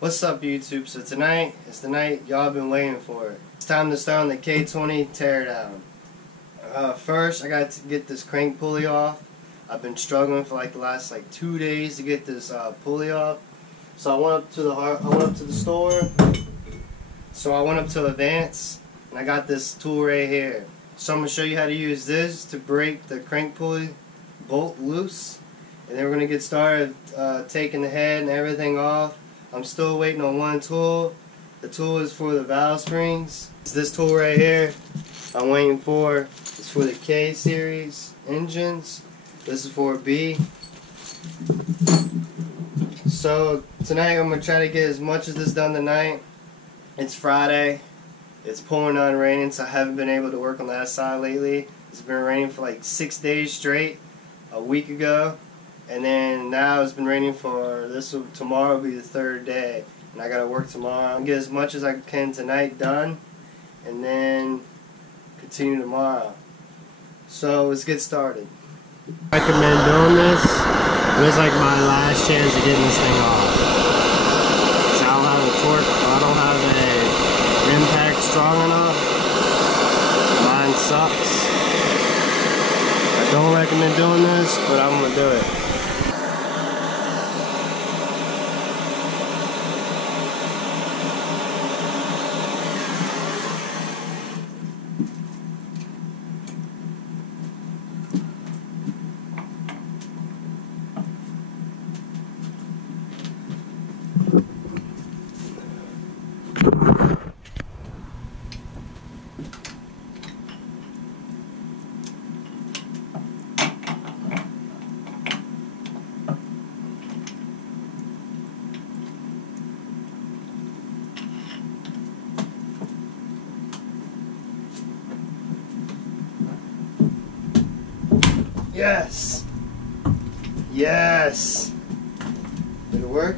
What's up, YouTube? So tonight is the night y'all been waiting for. It's time to start on the K20 teardown. First, I got to get this crank pulley off. I've been struggling for like the last 2 days to get this pulley off. So I went up to the store. So I went up to Advance and I got this tool right here. So I'm gonna show you how to use this to break the crank pulley bolt loose, and then we're gonna get started taking the head and everything off. I'm still waiting on one tool. The tool is for the valve springs. It's this tool right here I'm waiting for. It's for the K series engines. This is for B. So tonight I'm going to try to get as much of this done tonight. It's Friday. It's pouring on raining, so I haven't been able to work on that side lately. It's been raining for like 6 days straight a week ago. And then now it's been raining for tomorrow will be the third day, and I gotta work tomorrow. I'll get as much as I can tonight done, and then continue tomorrow. So let's get started. I recommend doing this. This is like my last chance of getting this thing off. So I don't have the torque, I don't have a impact strong enough. Mine sucks. I don't recommend doing this, but I'm gonna do it. Yes! Yes! Did it work?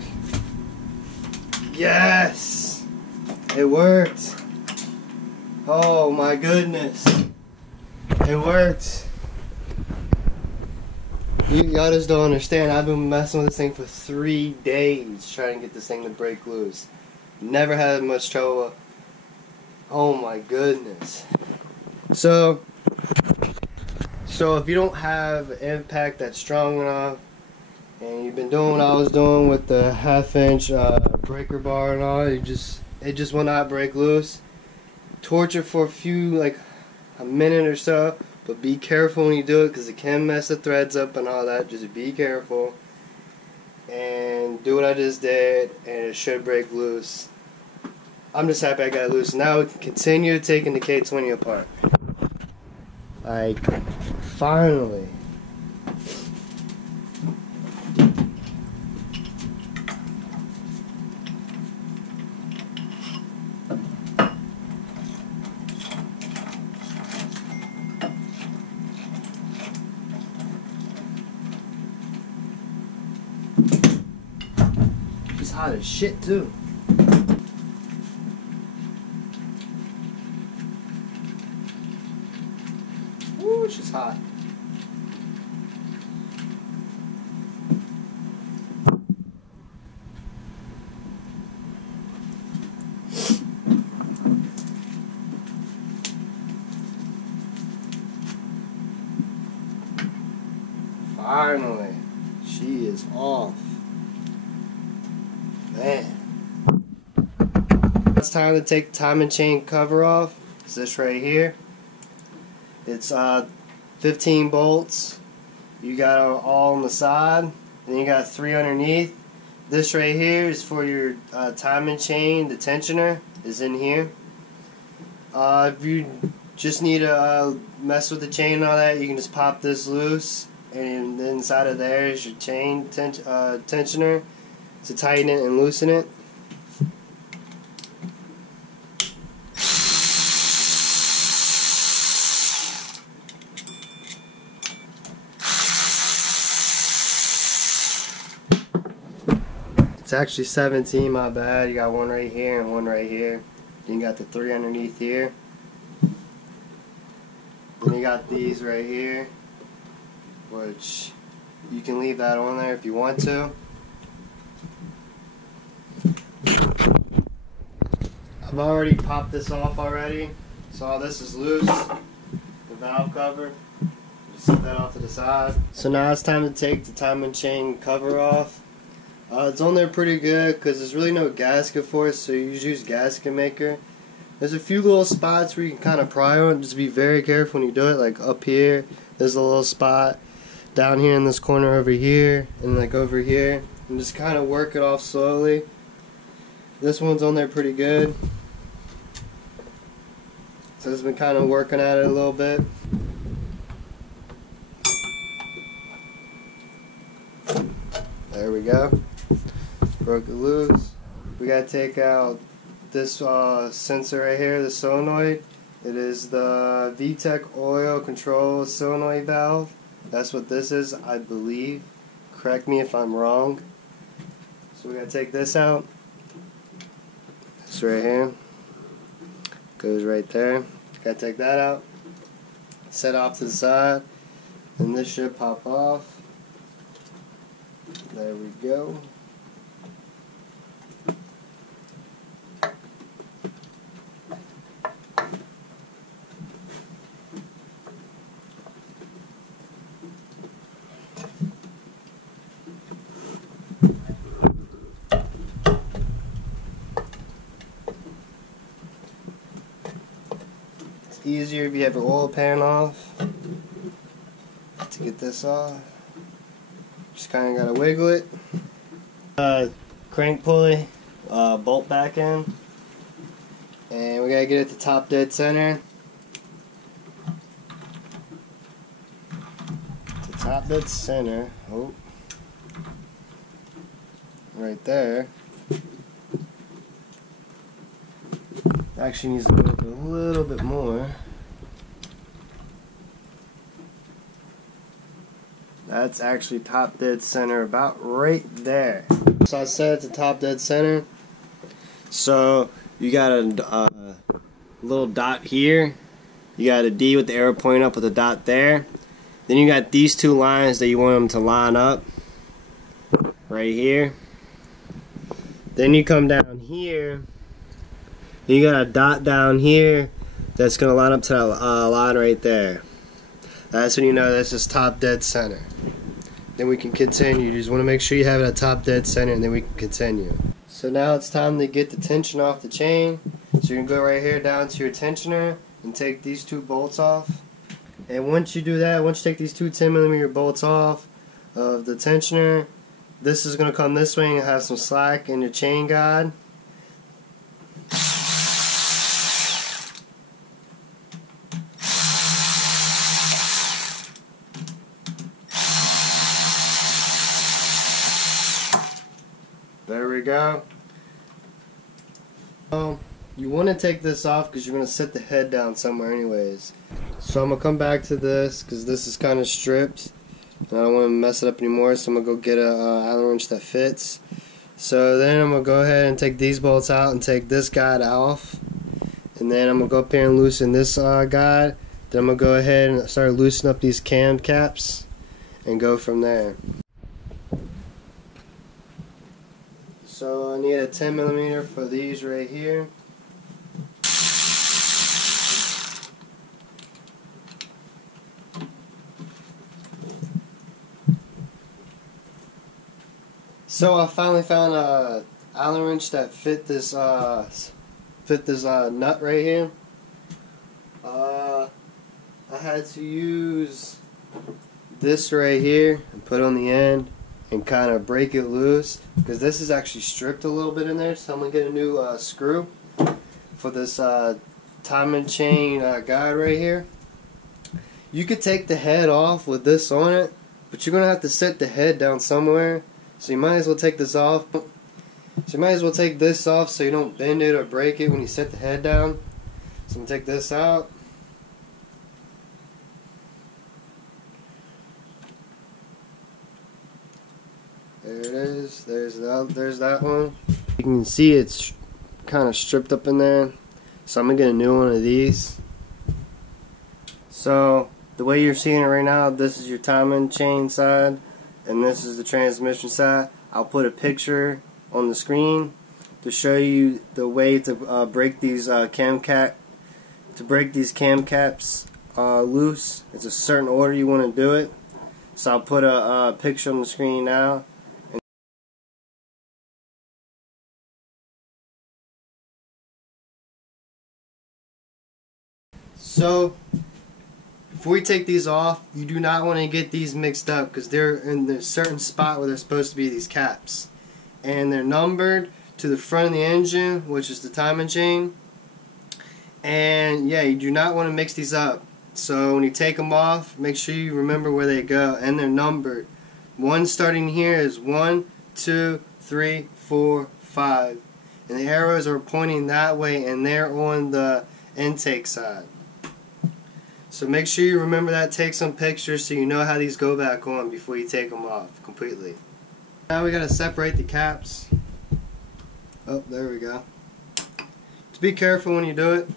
Yes! It worked! Oh my goodness! It worked! Y'all just don't understand. I've been messing with this thing for 3 days trying to get this thing to break loose. Never had much trouble. Oh my goodness. So if you don't have an impact that's strong enough, and you've been doing what I was doing with the 1/2 inch breaker bar and all, it just will not break loose. Torch it for a minute or so, but be careful when you do it because it can mess the threads up and all that. Just be careful and do what I just did, and it should break loose. I'm just happy I got it loose. Now we can continue taking the K20 apart. Finally. It's hot as shit too. Ooh, it's just hot. Finally, she is off. Man. It's time to take the timing chain cover off. It's this right here. It's 15 bolts. You got all on the side, and then you got 3 underneath. This right here is for your timing chain. The tensioner is in here. If you just need to mess with the chain and all that, you can just pop this loose, and inside of there is your chain tensioner to tighten it and loosen it. It's actually 17, my bad. You got one right here and one right here. Then you got the 3 underneath here. Then you got these right here, which you can leave that on there if you want to. already popped this off already, so all this is loose. The valve cover. Just set that off to the side. So now it's time to take the timing chain cover off. It's on there pretty good because there's really no gasket for it, so you use gasket maker. There's a few little spots where you can kind of pry on. Just be very careful when you do it. Like up here, there's a little spot. Down here in this corner over here, and like over here. And just kind of work it off slowly. This one's on there pretty good. So it's been kind of working at it a little bit. There we go. Broke it loose. We gotta take out this sensor right here, the solenoid. It is the VTEC oil control solenoid valve. That's what this is, I believe. Correct me if I'm wrong. So we gotta take this out. This right here. Goes right there. Gotta take that out. Set off to the side. And this should pop off. There we go. It's easier if you have your oil pan off to get this off. Just kind of gotta wiggle it. Crank pulley, bolt back in, and we gotta get it to top dead center. To top dead center. Oh, right there. Actually needs to go up a little bit more. That's actually top dead center, about right there. So I set it to top dead center. So you got a little dot here. You got a D with the arrow pointing up with a dot there. Then you got these two lines that you want them to line up. Right here. Then you come down here. You got a dot down here that's going to line up to that line right there. That's when you know this is top dead center. Then we can continue. You just want to make sure you have it at top dead center, and then we can continue. So now it's time to get the tension off the chain. So you can go right here down to your tensioner and take these two bolts off. And once you do that, once you take these two 10mm bolts off of the tensioner, this is going to come this way and have some slack in your chain guide. There we go. You want to take this off because you're going to set the head down somewhere anyways. So I'm going to come back to this because this is kind of stripped. I don't want to mess it up anymore, so I'm going to go get a Allen wrench that fits. So then I'm going to go ahead and take these bolts out and take this guide off. And then I'm going to go up here and loosen this guide. Then I'm going to go ahead and start loosening up these cam caps and go from there. So I need a 10mm for these right here. So I finally found a Allen wrench that fit this nut right here. I had to use this right here and put on the end and kind of break it loose because this is actually stripped a little bit in there. So I'm gonna get a new screw for this timing chain guide right here. You could take the head off with this on it, but you're gonna have to set the head down somewhere. So you might as well take this off. So you might as well take this off so you don't bend it or break it when you set the head down. So I'm gonna take this out. There it is. There's that one. You can see it's kind of stripped up in there. So I'm gonna get a new one of these. So the way you're seeing it right now, this is your timing chain side, and this is the transmission side. I'll put a picture on the screen to show you the way to break these cam caps loose. It's a certain order you want to do it. So I'll put a picture on the screen now. So before you take these off, you do not want to get these mixed up because they're in a certain spot where they're supposed to be, these caps. And they're numbered to the front of the engine, which is the timing chain. And yeah, you do not want to mix these up. So when you take them off, make sure you remember where they go, and they're numbered. One starting here is 1, 2, 3, 4, 5. And the arrows are pointing that way, and they're on the intake side. So make sure you remember that, take some pictures so you know how these go back on before you take them off completely. Now we got to separate the caps. Oh, there we go. Just be careful when you do it.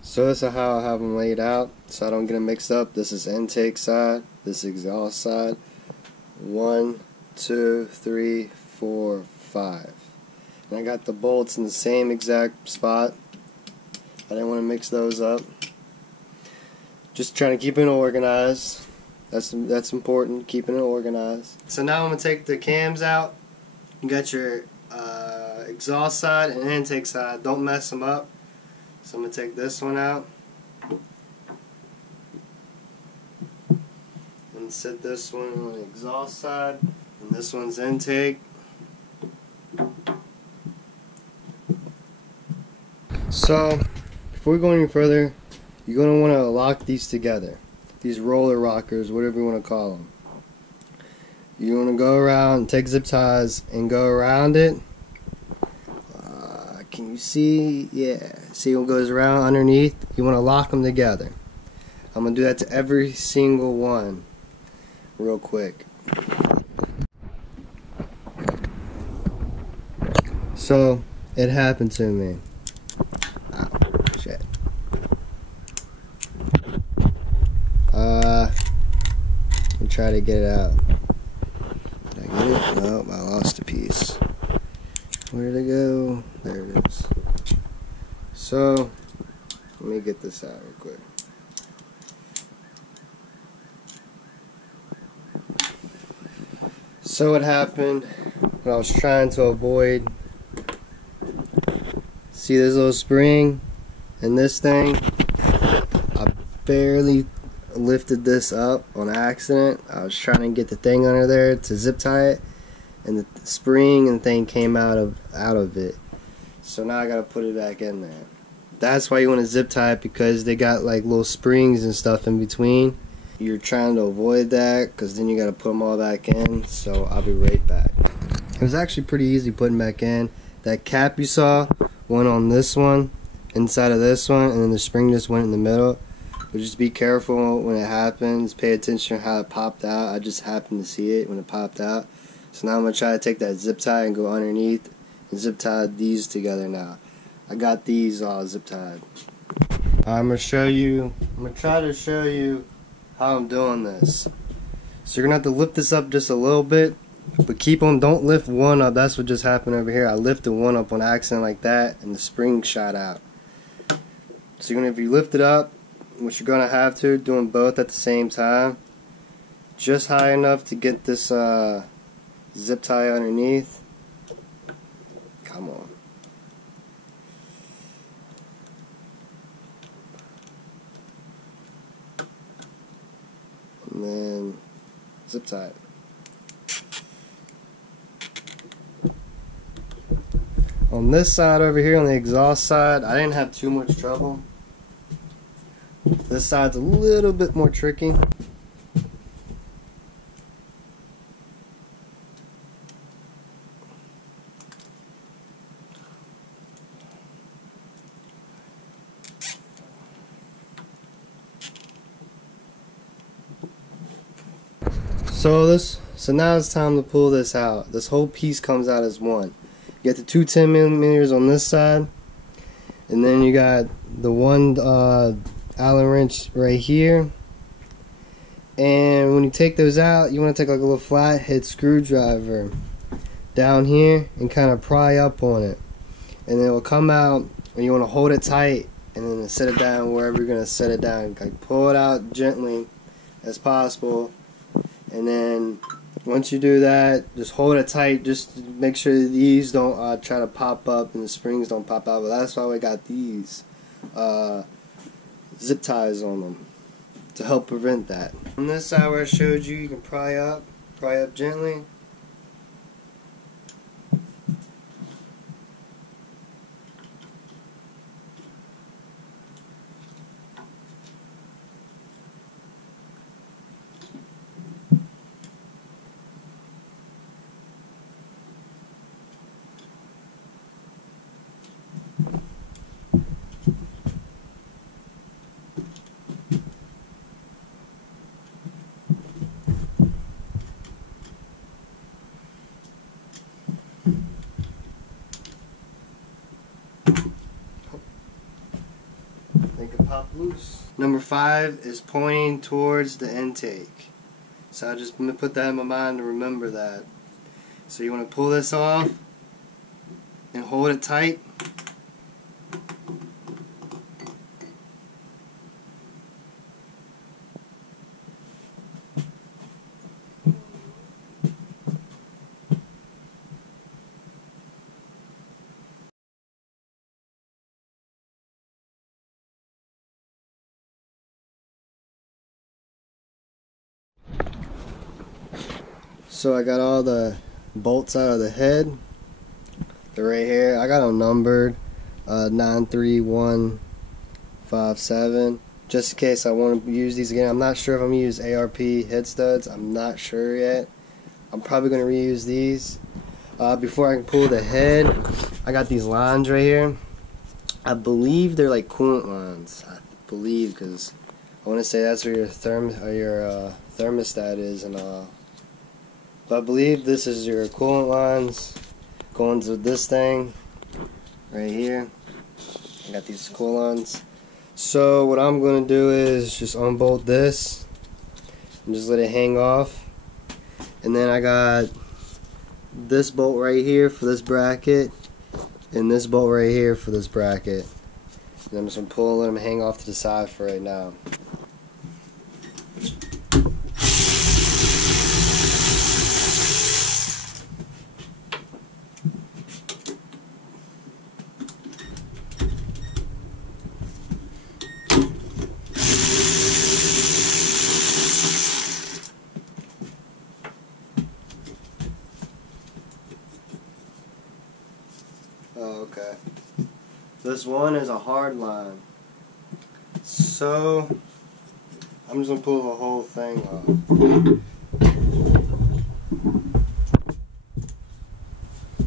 So this is how I have them laid out so I don't get them mixed up. This is intake side, this is exhaust side. 1, 2, 3, 4, 5. And I got the bolts in the same exact spot. I didn't want to mix those up. Just trying to keep it organized. That's important, keeping it organized. So now I'm going to take the cams out. You got your exhaust side and intake side. Don't mess them up. So I'm going to take this one out and set this one on the exhaust side, and this one's intake. So before we go any further, you're going to want to lock these together, these roller rockers, whatever you want to call them. You want to go around and take zip ties and go around it. Can you see? Yeah. See what goes around underneath? You want to lock them together. I'm going to do that to every single one real quick. So it happened to me. Oh, shit. Let me try to get it out. Did I get it? Nope, I lost a piece. Where did it go? There it is. So, let me get this out real quick. So what happened when I was trying to avoid, see this little spring and this thing, I barely lifted this up on accident. I was trying to get the thing under there to zip tie it, and the spring and thing came out of it. So now I gotta put it back in there. That's why you want to zip tie it, because they got like little springs and stuff in between. You're trying to avoid that because then you gotta put them all back in. So I'll be right back. It was actually pretty easy putting back in. That cap you saw went on this one, inside of this one, and then the spring just went in the middle. But just be careful when it happens. Pay attention to how it popped out. I just happened to see it when it popped out. So now I'm going to try to take that zip tie and go underneath and zip tie these together now. I got these all zip tied. I'm going to try to show you how I'm doing this. So you're going to have to lift this up just a little bit, but keep on, don't lift one up. That's what just happened over here. I lifted one up on accident like that, and the spring shot out. So if you lift it up, what you're going to have to, doing both at the same time, just high enough to get this zip tie underneath. Come on. And then zip tie it. On this side over here, on the exhaust side, I didn't have too much trouble. This side's a little bit more tricky. So now it's time to pull this out. This whole piece comes out as one. You got the two 10mm on this side, and then you got the one Allen wrench right here. And when you take those out, you want to take like a little flathead screwdriver down here and kind of pry up on it, and it will come out. And you want to hold it tight, and then set it down wherever you're going to set it down. Like pull it out gently as possible. And then once you do that, just hold it tight. Just to make sure these don't try to pop up and the springs don't pop out. But that's why we got these zip ties on them to help prevent that. On this side where I showed you, you can pry up gently. They can pop loose. Number 5 is pointing towards the intake. So I just put that in my mind to remember that. So you want to pull this off and hold it tight. So I got all the bolts out of the head. They're right here. I got them numbered 93157, just in case I want to use these again. I'm not sure if I'm going to use ARP head studs. I'm not sure yet. I'm probably going to reuse these. Before I can pull the head, I got these lines right here. I believe they're like coolant lines. I believe, because I want to say that's where your thermostat is and all. But I believe this is your coolant lines going to this thing right here. I got these coolant lines. So what I'm going to do is just unbolt this and just let it hang off. And then I got this bolt right here for this bracket and this bolt right here for this bracket. And I'm just going to pull and let them hang off to the side for right now. Oh, okay. This one is a hard line. So I'm just going to pull the whole thing off.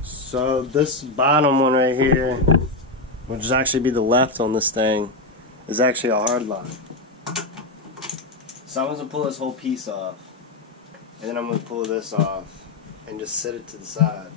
So this bottom one right here, which is actually be the left on this thing, is actually a hard line. So I'm going to pull this whole piece off. And then I'm going to pull this off and just set it to the side.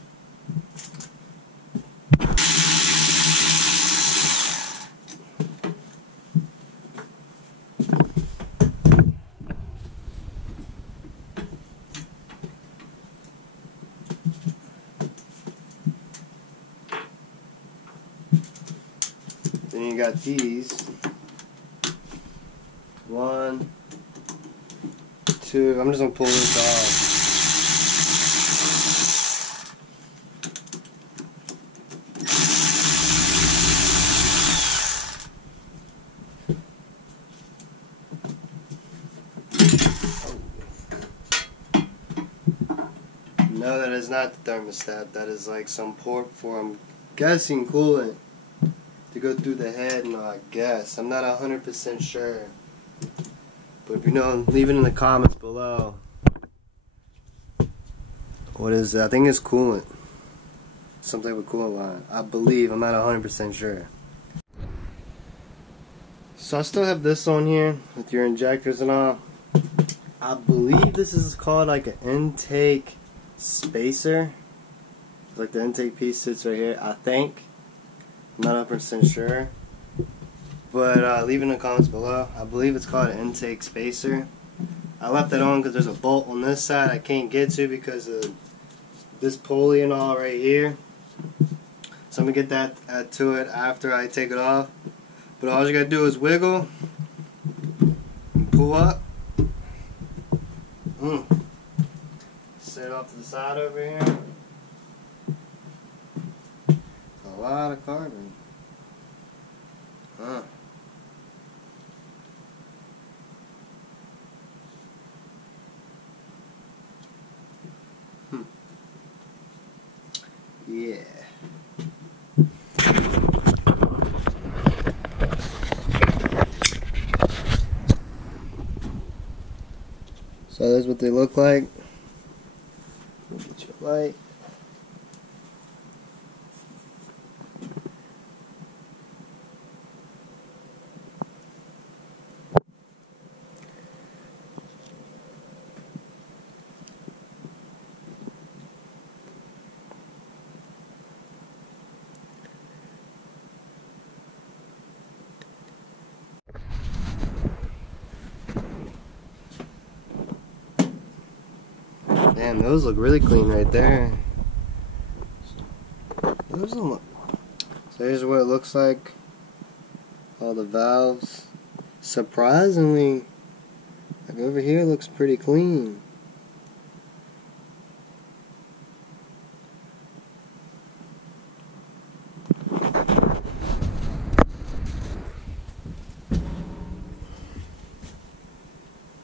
Then you got these. 1, 2. I'm just gonna pull this off. No, that is not the thermostat. That is like some port for, I'm guessing, coolant to go through the head. No, I guess. I'm not 100% sure. But if you know, leave it in the comments below. What is it? I think it's coolant. Something with coolant line. I believe. I'm not 100% sure. So I still have this on here with your injectors and all. I believe this is called like an intake spacer. Like the intake piece sits right here, I think. I'm not 100% sure. But leave it in the comments below. I believe it's called an intake spacer. I left that on because there's a bolt on this side I can't get to because of this pulley and all right here. So I'm going to get that to it after I take it off. But all you got to do is wiggle and pull up. Set it off to the side over here. A lot of carbon. Yeah. So that's what they look like. Get your light. Damn, those look really clean right there. Those don't look. So here's what it looks like. All the valves. Surprisingly, like over here looks pretty clean.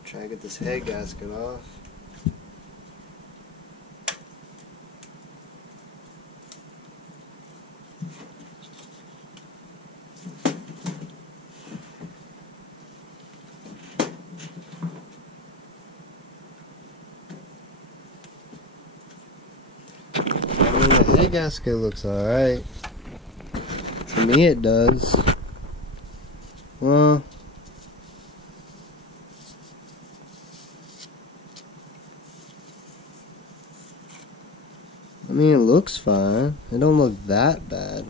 Try to get this head gasket off. The head gasket looks alright. To me it does. Well, I mean, it looks fine. It don't look that bad.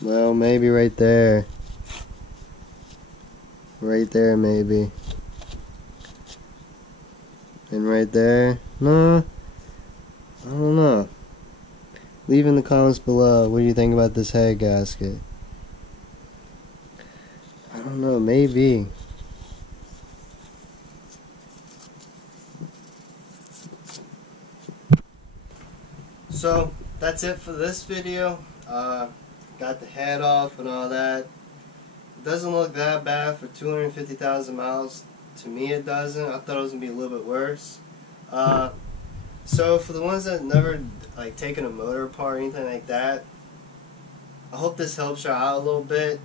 Well, maybe right there. Right there, maybe. And right there. No, I don't know. Leave in the comments below. What do you think about this head gasket? I don't know. Maybe. So that's it for this video. Got the head off and all that. It doesn't look that bad for 250,000 miles. To me it doesn't. I thought it was going to be a little bit worse. So for the ones that never like taken a motor apart or anything like that, I hope this helps you out a little bit.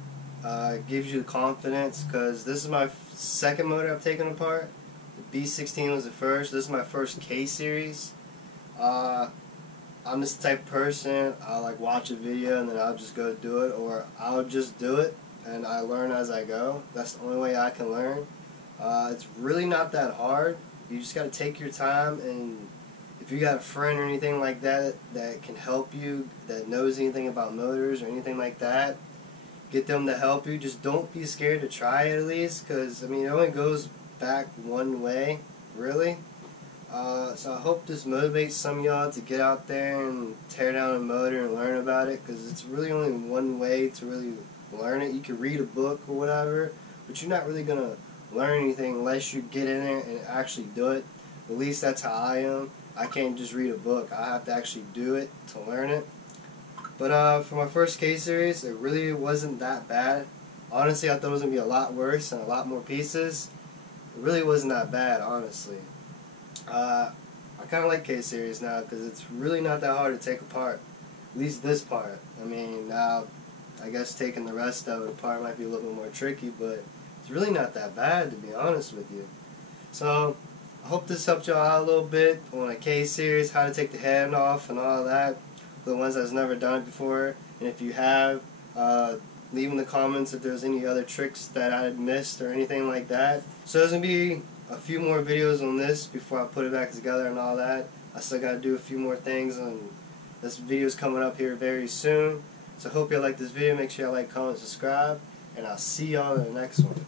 Gives you confidence, because this is my second motor I've taken apart. The B16 was the first. This is my first K series. I'm this type of person, I'll like watch a video and then I'll just go do it, or I'll just do it and I learn as I go. That's the only way I can learn. It's really not that hard. You just got to take your time, and if you got a friend or anything like that that can help you, that knows anything about motors or anything like that, get them to help you. Just don't be scared to try it at least, because I mean it only goes back one way, really. So I hope this motivates some of y'all to get out there and tear down a motor and learn about it, because it's really only one way to really learn it. You can read a book or whatever, but you're not really going to learn anything unless you get in there and actually do it. At least that's how I am. I can't just read a book. I have to actually do it to learn it. But for my first K series, it really wasn't that bad. Honestly, I thought it was going to be a lot worse and a lot more pieces. It really wasn't that bad, honestly. I kind of like K series now because it's really not that hard to take apart. At least this part. I mean, now I guess taking the rest of it apart might be a little bit more tricky, but it's really not that bad, to be honest with you. So I hope this helped y'all out a little bit on a K series, how to take the hand off and all that, for the ones that's never done it before. And if you have, leave in the comments if there's any other tricks that I had missed or anything like that. So there's going to be a few more videos on this before I put it back together and all that. I still got to do a few more things, and this video is coming up here very soon. So I hope y'all like this video. Make sure y'all like, comment, subscribe, and I'll see y'all in the next one.